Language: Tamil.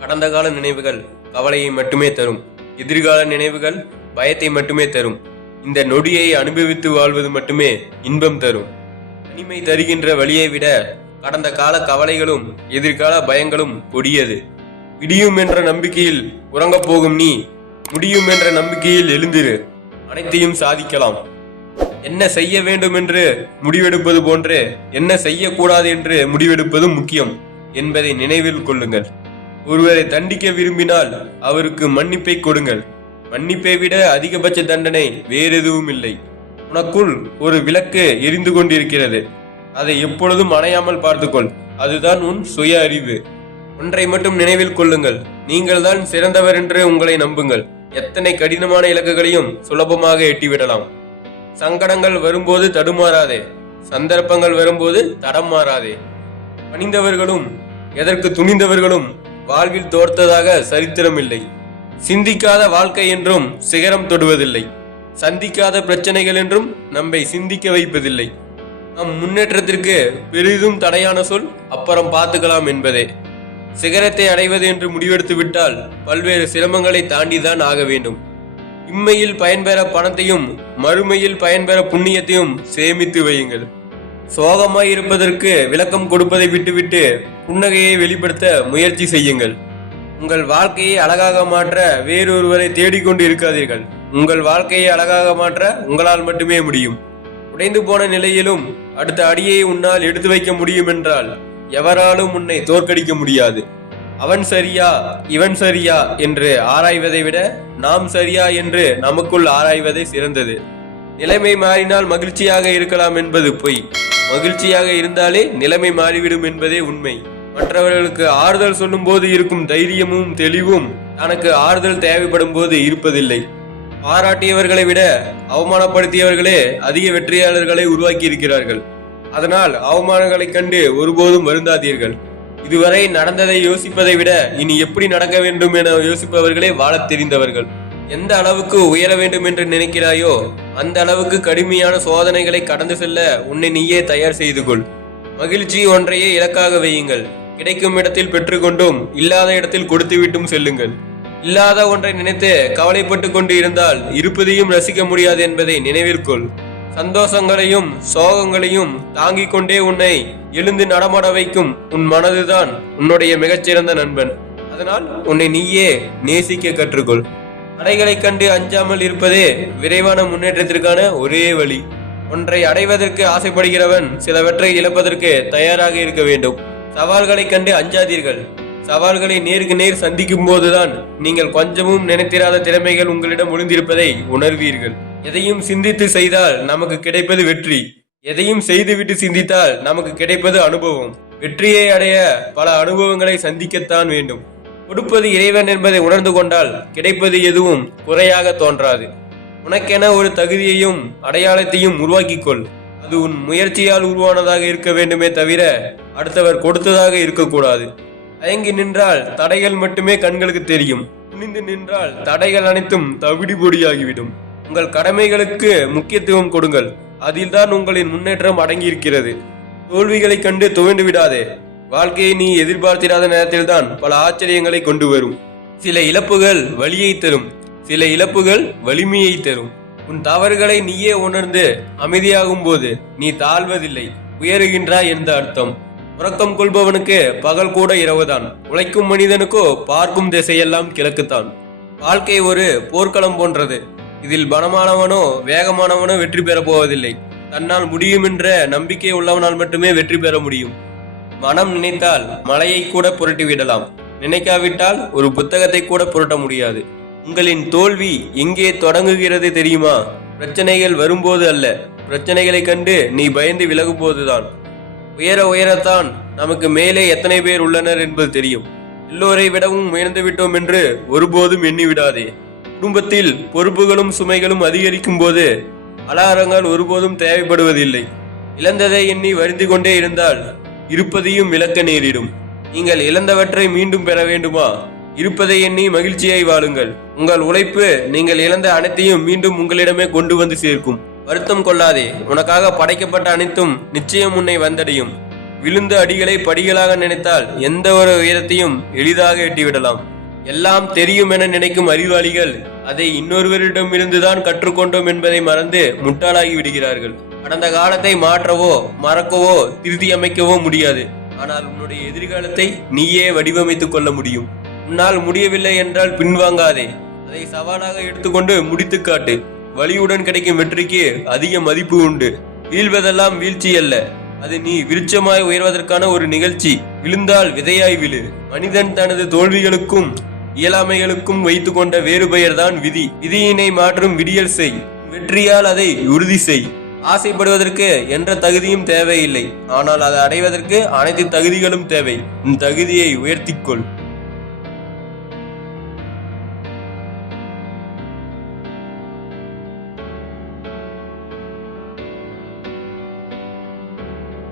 கடந்த கால நினைவுகள் கவலையை மட்டுமே தரும். எதிர்கால நினைவுகள் பயத்தை மட்டுமே தரும். இந்த நொடியை அனுபவித்து வாழ்வது மட்டுமே இன்பம் தரும். தனிமை தருகின்ற வழியை விட கடந்த கால கவலைகளும் எதிர்கால பயங்களும் கொடியது. விடியும் என்ற நம்பிக்கையில் உறங்கப் போகும் நீ முடியும் என்ற நம்பிக்கையில் எழுந்திரு. அனைத்தையும் சாதிக்கலாம். என்ன செய்ய வேண்டும் என்று முடிவெடுப்பது போன்று என்ன செய்யக்கூடாது என்று முடிவெடுப்பதும் முக்கியம் என்பதை நினைவில் கொள்ளுங்கள். ஒருவரை தண்டிக்க விரும்பினால் அவருக்கு மன்னிப்பை கொடுங்கள். மன்னிப்பை விட அதிகபட்ச தண்டனை வேறெதுவும் இல்லை. உனக்குள் ஒரு விளக்கு எரிந்து கொண்டிருக்கிறது. அதை எப்பொழுதும் அணையாமல் பார்த்துக்கொள். அதுதான் உன் சுய அறிவு. ஒன்றை மட்டும் நினைவில் கொள்ளுங்கள், நீங்கள் தான் சிறந்தவர் என்று உங்களை நம்புங்கள். எத்தனை கடினமான இலக்குகளையும் சுலபமாக எட்டிவிடலாம். சங்கடங்கள் வரும்போது தடுமாறாதே. சந்தர்ப்பங்கள் வரும்போது தடம் மாறாதே. பணிந்தவர்களும் எதற்கு துணிந்தவர்களும் வாழ்வில் தோர்த்ததாக சரித்திரம் இல்லை. சிந்திக்காத வாழ்க்கை என்றும் சிகரம் தொடுவதில்லை. சந்திக்காத பிரச்சனைகள் என்றும் நம்மை சிந்திக்க வைப்பதில்லை. நம் முன்னேற்றத்திற்கு பெரிதும் தடையான சொல் அப்புறம் பார்த்துக்கலாம் என்பதே. சிகரத்தை அடைவது என்று முடிவெடுத்து விட்டால் பல்வேறு சிரமங்களை தாண்டிதான் ஆக வேண்டும். இம்மையில் பயன்பெற பணத்தையும் மறுமையில் பயன்பெற புண்ணியத்தையும் சேமித்து வையுங்கள். சோகமாய் இருப்பதற்கு விளக்கம் கொடுப்பதை விட்டுவிட்டு புன்னகையை வெளிப்படுத்த முயற்சி செய்யுங்கள். உங்கள் வாழ்க்கையை அழகாக மாற்ற வேறொருவரை தேடிக்கொண்டு இருக்காதீர்கள். உங்கள் வாழ்க்கையை அழகாக மாற்ற உங்களால் மட்டுமே முடியும். உடைந்து போன நிலையிலும் அடுத்த அடியை உன்னால் எடுத்து வைக்க முடியும் என்றால் எவராலும் உன்னை தோற்கடிக்க முடியாது. அவன் சரியா இவன் சரியா என்று ஆராய்வதை விட நாம் சரியா என்று நமக்குள் ஆராய்வதே சிறந்தது. நிலைமை மாறினால் மகிழ்ச்சியாக இருக்கலாம் என்பது பொய். மகிழ்ச்சியாக இருந்தாலே நிலைமை மாறிவிடும் என்பதே உண்மை. மற்றவர்களுக்கு ஆறுதல் சொல்லும் போது இருக்கும் தைரியமும் தெளிவும் தனக்கு ஆறுதல் தேவைப்படும் போது இருப்பதில்லை. பாராட்டியவர்களை விட அவமானப்படுத்தியவர்களே அதிக வெற்றியாளர்களை உருவாக்கி இருக்கிறார்கள். அதனால் அவமானங்களை கண்டு ஒருபோதும் வருந்தாதீர்கள். இதுவரை நடந்ததை யோசிப்பதை விட இனி எப்படி நடக்க வேண்டும் என யோசிப்பவர்களே வாழத் தெரிந்தவர்கள். எந்த அளவுக்கு உயர வேண்டும் என்று நினைக்கிறாயோ அந்த அளவுக்கு கடுமையான சோதனைகளை கடந்து செல்ல உன்னை நீயே தயார் செய்து கொள். மகிழ்ச்சி ஒன்றையே இலக்காக வையுங்கள். கிடைக்கும் இடத்தில் பெற்றுக்கொண்டும் இல்லாத இடத்தில் கொடுத்துவிட்டும் செல்லுங்கள். இல்லாத ஒன்றை நினைத்து கவலைப்பட்டு கொண்டு இருந்தால் இருப்பதையும் ரசிக்க முடியாது என்பதை நினைவிற்கொள். சந்தோஷங்களையும் சோகங்களையும் தாங்கிக் கொண்டே உன்னை எழுந்து நடமாட வைக்கும் உன் மனதுதான் உன்னுடைய மிகச்சிறந்த நண்பன். அதனால் உன்னை நீயே நேசிக்க கற்றுக்கொள். தடைகளை கண்டு அஞ்சாமல் இருப்பதே விரைவான முன்னேற்றத்திற்கான ஒரே வழி. ஒன்றை அடைவதற்கு ஆசைப்படுகிறவன் சிலவற்றை இழப்பதற்கு தயாராக இருக்க வேண்டும். சவால்களை கண்டு அஞ்சாதீர்கள். சவால்களை நேருக்கு நேர் சந்திக்கும் போதுதான் நீங்கள் கொஞ்சமும் நினைத்திராத திறமைகள் உங்களிடம் ஒளிந்திருப்பதை உணர்வீர்கள். எதையும் சிந்தித்து செய்தால் நமக்கு கிடைப்பது வெற்றி. எதையும் செய்துவிட்டு சிந்தித்தால் நமக்கு கிடைப்பது அனுபவம். வெற்றியை அடைய பல அனுபவங்களை சந்திக்கத்தான் வேண்டும். கொடுப்பது இறைவன் என்பதை உணர்ந்து கொண்டால் கிடைப்பது எதுவும் குறையாக தோன்றாது. உனக்கென ஒரு தகுதியையும் அடையாளத்தையும் உருவாக்கிக்கொள். அது உன் முயற்சியால் உருவானதாக இருக்க வேண்டுமே தவிர அடுத்தவர் கொடுத்ததாக இருக்கக்கூடாது. தயங்கி நின்றால் தடைகள் மட்டுமே கண்களுக்கு தெரியும். துணிந்து நின்றால் தடைகள் அனைத்தும் தவிடி பொடியாகிவிடும். உங்கள் கடமைகளுக்கு முக்கியத்துவம் கொடுங்கள். அதில்தான் உங்களின் முன்னேற்றம் அடங்கியிருக்கிறது. தோல்விகளை கண்டு துவண்டு விடாதே. வாழ்க்கையை நீ எதிர்பார்த்திராத நேரத்தில்தான் பல ஆச்சரியங்களை கொண்டு வரும். சில இழப்புகள் வலியை தரும், சில இழப்புகள் வலிமையை தரும். உன் தவறுகளை நீயே உணர்ந்து அமைதியாகும் போது நீ தாழ்வதில்லை, உயருகின்றாய் என்ற அர்த்தம். உறக்கம் கொள்பவனுக்கு பகல் கூட இரவுதான். உழைக்கும் மனிதனுக்கோ பார்க்கும் திசையெல்லாம் கிழக்குத்தான். வாழ்க்கை ஒரு போர்க்களம் போன்றது. இதில் பலமானவனோ வேகமானவனோ வெற்றி பெற போவதில்லை. தன்னால் முடியும் என்ற நம்பிக்கை உள்ளவனால் மட்டுமே வெற்றி பெற முடியும். மனம் நினைத்தால் மலையை கூட புரட்டிவிடலாம். நினைக்காவிட்டால் ஒரு புத்தகத்தை கூட புரட்ட முடியாது. உங்களின் தோல்வி எங்கே தொடங்குகிறது தெரியுமா? பிரச்சனைகள் வரும்போது அல்ல, பிரச்சனைகளை கண்டு நீ பயந்து விலகும் போதுதான். உயர உயரத்தான் நமக்கு மேலே எத்தனை பேர் உள்ளனர் என்பது தெரியும். எல்லோரை விடவும் உயர்ந்து விட்டோம் என்று ஒருபோதும் எண்ணிவிடாதே. குடும்பத்தில் பொறுப்புகளும் சுமைகளும் அதிகரிக்கும் போது அலாரங்கள் ஒருபோதும் தேவைப்படுவதில்லை. இழந்ததை எண்ணி வருந்தி கொண்டே இருந்தால் இருப்பதையும் இழக்க நேரிடும். நீங்கள் இழந்தவற்றை மீண்டும் பெற வேண்டுமா? இருப்பதை எண்ணி மகிழ்ச்சியை வாழுங்கள். உங்கள் உழைப்பு நீங்கள் இழந்த அனைத்தையும் மீண்டும் உங்களிடமே கொண்டு வந்து சேர்க்கும். வருத்தம் கொள்ளாதே. உனக்காக படைக்கப்பட்ட அனைத்தும் நிச்சயம் உன்னை வந்தடையும். விழுந்த அடிகளை படிகளாக நினைத்தால் எந்த ஒரு உயரத்தையும் எளிதாக எட்டிவிடலாம். எல்லாம் தெரியும் என நினைக்கும் அறிவாளிகள் அதை இன்னொருவரிடமிருந்துதான் கற்றுக்கொண்டோம் என்பதை மறந்து முட்டாளாகி விடுகிறார்கள். கடந்த காலத்தை மாற்றவோ மறக்கவோ திருத்தி அமைக்கவோ முடியாது. ஆனால் உன்னுடைய எதிர்காலத்தை நீயே வடிவமைத்துக் கொள்ள முடியும். உன்னால் முடியவில்லை என்றால் பின்வாங்காதே. அதை சவாலாக எடுத்துக்கொண்டு முடித்து காட்டு. வலியுடன் கிடைக்கும் வெற்றிக்கு அதிக மதிப்பு உண்டு. வீழ்வதெல்லாம் வீழ்ச்சி அல்ல, அது நீ விருட்சமாய் உயர்வதற்கான ஒரு நிகழ்ச்சி. விழுந்தால் விதையாய் விழு. மனிதன் தனது தோல்விகளுக்கும் இயலாமைகளுக்கும் வைத்துக் கொண்ட வேறு பெயர்தான் விதி. விதியினை மாற்றும் விடியல் செய். வெற்றியால் அதை உறுதி செய். ஆசைப்படுவதற்கு என்ற தகுதியும் தேவையில்லை, ஆனால் அதை அடைவதற்கு அனைத்து தகுதிகளும் தேவை. உன் தகுதியை உயர்த்திக்கொள்.